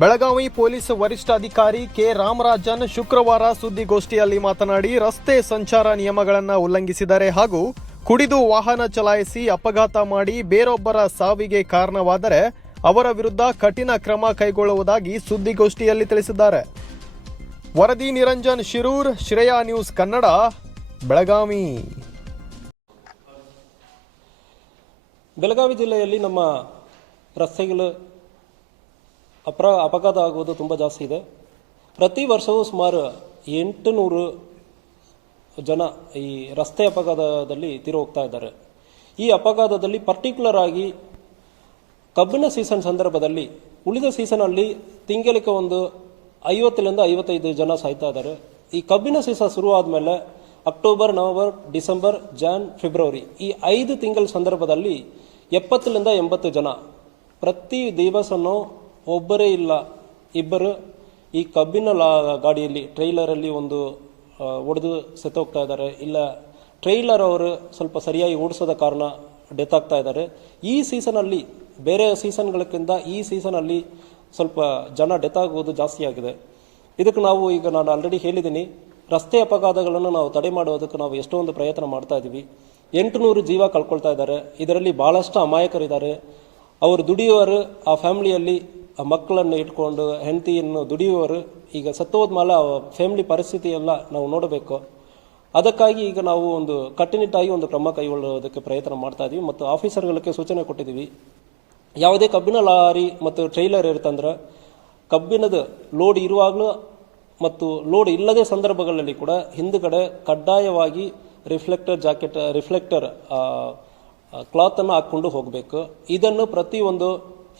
Belagavi police ವರಿಷ್ಠಾಧಿಕಾರಿ K Ramarajan ಶುಕ್ರವಾರ ಸುದ್ದಿಗೋಷ್ಠಿಯಲ್ಲಿ ಮಾತನಾಡಿ ರಸ್ತೆ ಸಂಚಾರ ನಿಯಮಗಳನ್ನು ಉಲ್ಲಂಘಿಸಿದರೆ ಹಾಗೂ ಕುಡಿದು ವಾಹನ ಚಲಾಯಿಸಿ ಅಪಘಾತ ಮಾಡಿ ಬೇರೊಬ್ಬರ ಸಾವಿಗೆ ಕಾರಣವಾದರೆ ಅವರ ವಿರುದ್ಧ ಕಠಿಣ ಕ್ರಮ ಕೈಗೊಳ್ಳುವುದಾಗಿ ಸುದ್ದಿಗೋಷ್ಠಿಯಲ್ಲಿ ತಿಳಿಸಿದ್ದಾರೆ. ವರದಿ ನಿರಂಜನ್ ಶಿರೂರ್, ಶ್ರೇಯಾ ನ್ಯೂಸ್ ಕನ್ನಡ, ಬೆಳಗಾವಿ. ಬೆಳಗಾವಿ ಜಿಲ್ಲೆಯಲ್ಲಿ ನಮ್ಮ ರಸ್ತೆಗಳು ಅಪಘಾತ ಆಗುವುದು ತುಂಬ ಜಾಸ್ತಿ ಇದೆ. ಪ್ರತಿ ವರ್ಷವೂ ಸುಮಾರು 800 ಜನ ಈ ರಸ್ತೆ ಅಪಘಾತದಲ್ಲಿ ತೀರಿ ಹೋಗ್ತಾ ಇದ್ದಾರೆ. ಈ ಅಪಘಾತದಲ್ಲಿ ಪರ್ಟಿಕ್ಯುಲರ್ ಆಗಿ ಕಬ್ಬಿನ ಸೀಸನ್ ಸಂದರ್ಭದಲ್ಲಿ, ಉಳಿದ ಸೀಸನಲ್ಲಿ ತಿಂಗಳಿಗೆ ಒಂದು 50ರಿಂದ 55 ಜನ ಸಾಯ್ತಾ ಇದ್ದಾರೆ. ಈ ಕಬ್ಬಿನ ಸೀಸನ್ ಶುರುವಾದ ಮೇಲೆ October, November, December, Jan, February ಈ 5 ತಿಂಗಳ ಸಂದರ್ಭದಲ್ಲಿ 70ರಿಂದ 80 ಜನ ಪ್ರತಿ ದಿವಸನೂ ಒಬ್ಬರೇ ಇಲ್ಲ ಇಬ್ಬರು ಈ ಕಬ್ಬಿನ ಗಾಡಿಯಲ್ಲಿ ಟ್ರೈಲರಲ್ಲಿ ಒಂದು ಒಡೆದು ಸತ್ತೋಗ್ತಾ ಇದ್ದಾರೆ, ಇಲ್ಲ ಟ್ರೈಲರ್ ಅವರು ಸ್ವಲ್ಪ ಸರಿಯಾಗಿ ಓಡಿಸೋದ ಕಾರಣ ಡೆತ್ ಆಗ್ತಾ ಇದ್ದಾರೆ. ಈ ಸೀಸನಲ್ಲಿ ಬೇರೆ ಸೀಸನ್ಗಳಕ್ಕಿಂತ ಈ ಸೀಸನಲ್ಲಿ ಸ್ವಲ್ಪ ಜನ ಡೆತ್ ಆಗುವುದು ಜಾಸ್ತಿ ಆಗಿದೆ. ಇದಕ್ಕೆ ನಾನು ಆಲ್ರೆಡಿ ಹೇಳಿದ್ದೀನಿ, ರಸ್ತೆ ಅಪಘಾತಗಳನ್ನು ನಾವು ತಡೆ ಮಾಡೋದಕ್ಕೆ ನಾವು ಎಷ್ಟೊಂದು ಪ್ರಯತ್ನ ಮಾಡ್ತಾ ಇದ್ದೀವಿ. 800 ಜೀವ ಕಳ್ಕೊಳ್ತಾ ಇದ್ದಾರೆ. ಇದರಲ್ಲಿ ಭಾಳಷ್ಟು ಅಮಾಯಕರಿದ್ದಾರೆ. ಅವರು ದುಡಿಯುವವರು, ಆ ಫ್ಯಾಮಿಲಿಯಲ್ಲಿ ಆ ಮಕ್ಕಳನ್ನು ಇಟ್ಕೊಂಡು ಹೆಂಡತಿಯನ್ನು ದುಡಿಯುವವರು ಈಗ ಸತ್ತೋದ ಮೇಲೆ ಆ ಫ್ಯಾಮಿಲಿ ಪರಿಸ್ಥಿತಿ ಎಲ್ಲ ನಾವು ನೋಡಬೇಕು. ಅದಕ್ಕಾಗಿ ಈಗ ನಾವು ಒಂದು ಕಟ್ಟುನಿಟ್ಟಾಗಿ ಒಂದು ಕ್ರಮ ಕೈಗೊಳ್ಳುವುದಕ್ಕೆ ಪ್ರಯತ್ನ ಮಾಡ್ತಾ ಇದ್ದೀವಿ ಮತ್ತು ಆಫೀಸರ್ಗಳಿಗೆ ಸೂಚನೆ ಕೊಟ್ಟಿದ್ದೀವಿ. ಯಾವುದೇ ಕಬ್ಬಿನ ಲಾರಿ ಮತ್ತು ಟ್ರೈಲರ್ ಇರುತ್ತಂದ್ರೆ ಕಬ್ಬಿನದ ಲೋಡ್ ಇರುವಾಗಲೂ ಮತ್ತು ಲೋಡ್ ಇಲ್ಲದೆ ಸಂದರ್ಭಗಳಲ್ಲಿ ಕೂಡ ಹಿಂದುಗಡೆ ಕಡ್ಡಾಯವಾಗಿ ರಿಫ್ಲೆಕ್ಟರ್ ಕ್ಲಾತನ್ನು ಹಾಕ್ಕೊಂಡು ಹೋಗಬೇಕು. ಇದನ್ನು ಪ್ರತಿಯೊಂದು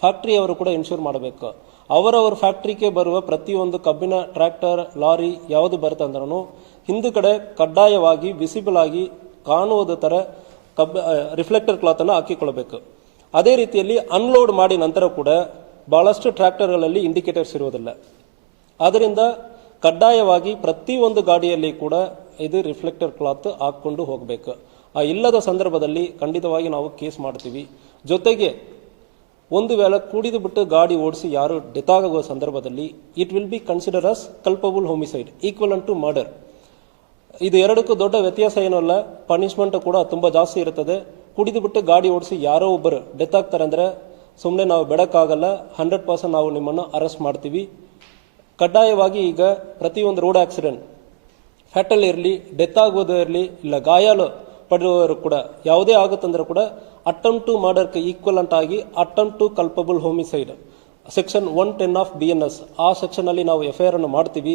ಫ್ಯಾಕ್ಟ್ರಿಯವರು ಕೂಡ ಇನ್ಶೂರ್ ಮಾಡಬೇಕು. ಅವರವರ ಫ್ಯಾಕ್ಟ್ರಿಗೆ ಬರುವ ಪ್ರತಿಯೊಂದು ಕಬ್ಬಿನ ಟ್ರ್ಯಾಕ್ಟರ್, ಲಾರಿ ಯಾವುದು ಬರುತ್ತಂದ್ರೂ ಹಿಂದುಗಡೆ ಕಡ್ಡಾಯವಾಗಿ ವಿಸಿಬಲ್ ಆಗಿ ಕಾಣುವುದ ಥರ ರಿಫ್ಲೆಕ್ಟರ್ ಕ್ಲಾತನ್ನು ಹಾಕಿಕೊಳ್ಳಬೇಕು. ಅದೇ ರೀತಿಯಲ್ಲಿ ಅನ್ಲೋಡ್ ಮಾಡಿ ನಂತರ ಕೂಡ ಭಾಳಷ್ಟು ಟ್ರ್ಯಾಕ್ಟರ್ಗಳಲ್ಲಿ ಇಂಡಿಕೇಟರ್ಸ್ ಇರುವುದಿಲ್ಲ. ಆದ್ದರಿಂದ ಕಡ್ಡಾಯವಾಗಿ ಪ್ರತಿಯೊಂದು ಗಾಡಿಯಲ್ಲಿ ಕೂಡ ಇದು ರಿಫ್ಲೆಕ್ಟರ್ ಕ್ಲಾತ್ ಹಾಕ್ಕೊಂಡು ಹೋಗಬೇಕು. ಆ ಇಲ್ಲದ ಸಂದರ್ಭದಲ್ಲಿ ಖಂಡಿತವಾಗಿ ನಾವು ಕೇಸ್ ಮಾಡ್ತೀವಿ. ಜೊತೆಗೆ ಒಂದು ವೇಳೆ ಕುಡಿದು ಬಿಟ್ಟು ಗಾಡಿ ಓಡಿಸಿ ಯಾರು ಡೆತ್ ಆಗುವ ಸಂದರ್ಭದಲ್ಲಿ it will be consider as culpable homicide equivalent to murder. ಇದು ಎರಡಕ್ಕೂ ದೊಡ್ಡ ವ್ಯತ್ಯಾಸ ಏನಲ್ಲ, ಪನಿಷ್ಮೆಂಟ್ ಕೂಡ ತುಂಬ ಜಾಸ್ತಿ ಇರುತ್ತದೆ. ಕುಡಿದು ಬಿಟ್ಟು ಗಾಡಿ ಓಡಿಸಿ ಯಾರೋ ಒಬ್ಬರು ಡೆತ್ ಆಗ್ತಾರೆ ಅಂದರೆ ಸುಮ್ಮನೆ ನಾವು ಬಿಡೋಕ್ಕಾಗಲ್ಲ. 100% ನಾವು ನಿಮ್ಮನ್ನು ಅರೆಸ್ಟ್ ಮಾಡ್ತೀವಿ. ಕಡ್ಡಾಯವಾಗಿ ಈಗ ಪ್ರತಿಯೊಂದು ರೋಡ್ ಆಕ್ಸಿಡೆಂಟ್, ಫ್ಯಾಟಲ್ ಇರಲಿ, ಡೆತ್ ಆಗೋದು ಇರಲಿ, ಇಲ್ಲ ಗಾಯಾಲು ಪಡೆಯುವವರು ಕೂಡ ಯಾವುದೇ ಆಗುತ್ತಂದ್ರೆ ಕೂಡ ಅಟೆಂಪ್ಟ್ ಟು ಮರ್ಡರ್ಗೆ ಈಕ್ವಲೆಂಟ್ ಆಗಿ attempt to culpable homicide section 110 of BNS ಆ ಸೆಕ್ಷನಲ್ಲಿ ನಾವು FIR ಅನ್ನು ಮಾಡ್ತೀವಿ.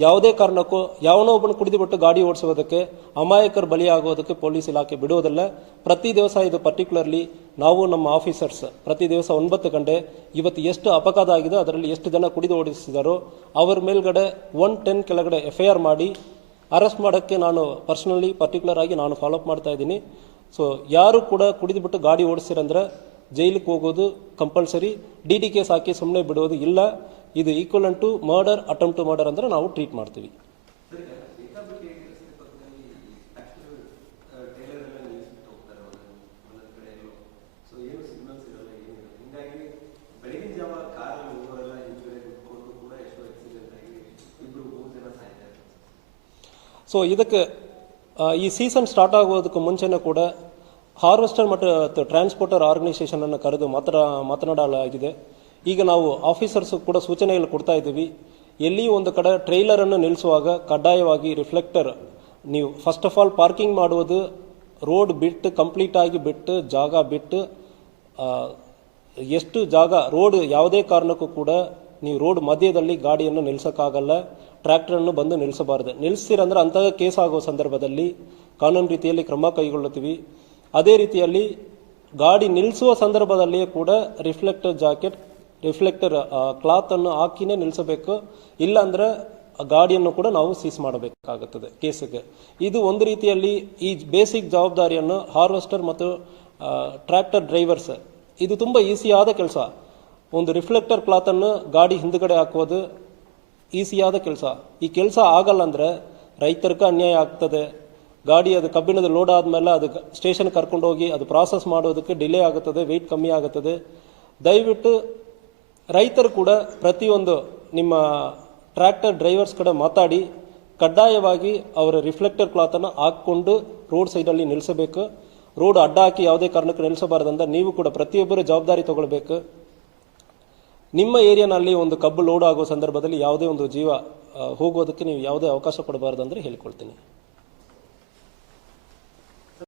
ಯಾವುದೇ ಕಾರಣಕ್ಕೂ ಯಾವನೋ ಒಬ್ಬನು ಕುಡಿದುಬಿಟ್ಟು ಗಾಡಿ ಓಡಿಸುವುದಕ್ಕೆ, ಅಮಾಯಕರು ಬಲಿಯಾಗುವುದಕ್ಕೆ ಪೊಲೀಸ್ ಇಲಾಖೆ ಬಿಡುವುದಿಲ್ಲ. ಪ್ರತಿ ದಿವಸ ಇದು ಪರ್ಟಿಕ್ಯುಲರ್ಲಿ ನಾವು ನಮ್ಮ ಆಫೀಸರ್ಸ್ ಪ್ರತಿ ದಿವಸ 9 ಗಂಟೆ ಇವತ್ತು ಎಷ್ಟು ಅಪಘಾತ ಆಗಿದೆ, ಅದರಲ್ಲಿ ಎಷ್ಟು ಜನ ಕುಡಿದು ಓಡಿಸಿದಾರೋ ಅವರ ಮೇಲ್ಗಡೆ 110 ಕೆಳಗಡೆ FIR ಮಾಡಿ ಅರೆಸ್ಟ್ ಮಾಡೋಕ್ಕೆ ನಾನು ಪರ್ಸನಲಿ ಪರ್ಟಿಕ್ಯುಲರ್ ಆಗಿ ನಾನು ಫಾಲೋಅಪ್ ಮಾಡ್ತಾ ಇದ್ದೀನಿ. ಸೊ ಯಾರು ಕೂಡ ಕುಡಿದುಬಿಟ್ಟು ಗಾಡಿ ಓಡಿಸಿರಂದ್ರೆ ಜೈಲಿಗೆ ಹೋಗೋದು ಕಂಪಲ್ಸರಿ. DD ಕೇಸ್ ಹಾಕಿ ಸುಮ್ಮನೆ ಬಿಡೋದು ಇಲ್ಲ. ಇದು equivalent to murder, attempt to murder ಅಂದರೆ ನಾವು ಟ್ರೀಟ್ ಮಾಡ್ತೀವಿ. ಸೊ ಇದಕ್ಕೆ ಈ ಸೀಸನ್ ಸ್ಟಾರ್ಟ್ ಆಗೋದಕ್ಕೆ ಮುಂಚೆನೇ ಕೂಡ ಹಾರ್ವೆಸ್ಟರ್ ಮತ್ತು ಟ್ರಾನ್ಸ್ಪೋರ್ಟರ್ ಆರ್ಗನೈಸೇಷನನ್ನು ಕರೆದು ಮಾತನಾಡಲಾಗಿದೆ. ಈಗ ನಾವು ಆಫೀಸರ್ಸ್ ಕೂಡ ಸೂಚನೆಗಳು ಕೊಡ್ತಾ ಇದ್ದೀವಿ. ಎಲ್ಲಿ ಒಂದು ಕಡೆ ಟ್ರೈಲರನ್ನು ನಿಲ್ಲಿಸುವಾಗ ಕಡ್ಡಾಯವಾಗಿ ರಿಫ್ಲೆಕ್ಟರ್, ನೀವು ಫಸ್ಟ್ ಆಫ್ ಆಲ್ ಪಾರ್ಕಿಂಗ್ ಮಾಡುವುದು ರೋಡ್ ಬಿಟ್ಟು ಕಂಪ್ಲೀಟಾಗಿ ಬಿಟ್ಟು ಜಾಗ ಬಿಟ್ಟು, ಎಷ್ಟು ಜಾಗ ರೋಡ್ ಯಾವುದೇ ಕಾರಣಕ್ಕೂ ಕೂಡ ನೀವು ರೋಡ್ ಮಧ್ಯದಲ್ಲಿ ಗಾಡಿಯನ್ನು ನಿಲ್ಲಿಸೋಕ್ಕಾಗಲ್ಲ. ಟ್ರ್ಯಾಕ್ಟರನ್ನು ಬಂದು ನಿಲ್ಲಿಸಬಾರದು. ನಿಲ್ಲಿಸ್ತೀರಂದ್ರೆ ಅಂತಹ ಕೇಸ್ ಆಗೋ ಸಂದರ್ಭದಲ್ಲಿ ಕಾನೂನು ರೀತಿಯಲ್ಲಿ ಕ್ರಮ ಕೈಗೊಳ್ಳುತ್ತೀವಿ. ಅದೇ ರೀತಿಯಲ್ಲಿ ಗಾಡಿ ನಿಲ್ಲಿಸುವ ಸಂದರ್ಭದಲ್ಲಿಯೇ ಕೂಡ ರಿಫ್ಲೆಕ್ಟರ್ ಕ್ಲಾತನ್ನು ಹಾಕಿನೇ ನಿಲ್ಲಿಸಬೇಕು. ಇಲ್ಲಾಂದರೆ ಗಾಡಿಯನ್ನು ಕೂಡ ನಾವು ಸೀಸ್ ಮಾಡಬೇಕಾಗುತ್ತದೆ ಕೇಸಿಗೆ. ಇದು ಒಂದು ರೀತಿಯಲ್ಲಿ ಈ ಬೇಸಿಕ್ ಜವಾಬ್ದಾರಿಯನ್ನು ಹಾರ್ವೆಸ್ಟರ್ ಮತ್ತು ಟ್ರ್ಯಾಕ್ಟರ್ ಡ್ರೈವರ್ಸ್, ಇದು ತುಂಬ ಈಸಿಯಾದ ಕೆಲಸ. ಒಂದು ರಿಫ್ಲೆಕ್ಟರ್ ಕ್ಲಾತನ್ನು ಗಾಡಿ ಹಿಂದುಗಡೆ ಹಾಕೋದು ಈಸಿಯಾದ ಕೆಲಸ. ಈ ಕೆಲಸ ಆಗಲ್ಲ ಅಂದರೆ ರೈತರಿಗೆ ಅನ್ಯಾಯ ಆಗ್ತದೆ. ಗಾಡಿ ಅದು ಕಬ್ಬಿಣದ ಲೋಡ್ ಆದಮೇಲೆ ಅದು ಸ್ಟೇಷನ್ ಕರ್ಕೊಂಡು ಹೋಗಿ ಅದು ಪ್ರಾಸೆಸ್ ಮಾಡೋದಕ್ಕೆ ಡಿಲೇ ಆಗುತ್ತದೆ, ವೆಯ್ಟ್ ಕಮ್ಮಿ ಆಗುತ್ತದೆ. ದಯವಿಟ್ಟು ರೈತರು ಕೂಡ ಪ್ರತಿಯೊಂದು ನಿಮ್ಮ ಟ್ರ್ಯಾಕ್ಟರ್ ಡ್ರೈವರ್ಸ್ ಕಡೆ ಮಾತಾಡಿ ಕಡ್ಡಾಯವಾಗಿ ಅವರ ರಿಫ್ಲೆಕ್ಟರ್ ಕ್ಲಾತನ್ನು ಹಾಕ್ಕೊಂಡು ರೋಡ್ ಸೈಡಲ್ಲಿ ನಿಲ್ಲಿಸಬೇಕು. ರೋಡ್ ಅಡ್ಡ ಹಾಕಿ ಯಾವುದೇ ಕಾರಣಕ್ಕೂ ನಿಲ್ಲಿಸಬಾರ್ದಂತ ನೀವು ಕೂಡ ಪ್ರತಿಯೊಬ್ಬರು ಜವಾಬ್ದಾರಿ ತಗೊಳ್ಬೇಕು. ನಿಮ್ಮ ಏರಿಯಾನಲ್ಲಿ ಒಂದು ಕಬ್ಬು ಲೋಡ್ ಆಗುವ ಸಂದರ್ಭದಲ್ಲಿ ಯಾವುದೇ ಒಂದು ಜೀವ ಹೋಗೋದಕ್ಕೆ ನೀವು ಯಾವುದೇ ಅವಕಾಶ ಕೊಡಬಾರ್ದಂದ್ರೆ ಹೇಳಿಕೊಳ್ತೀನಿ.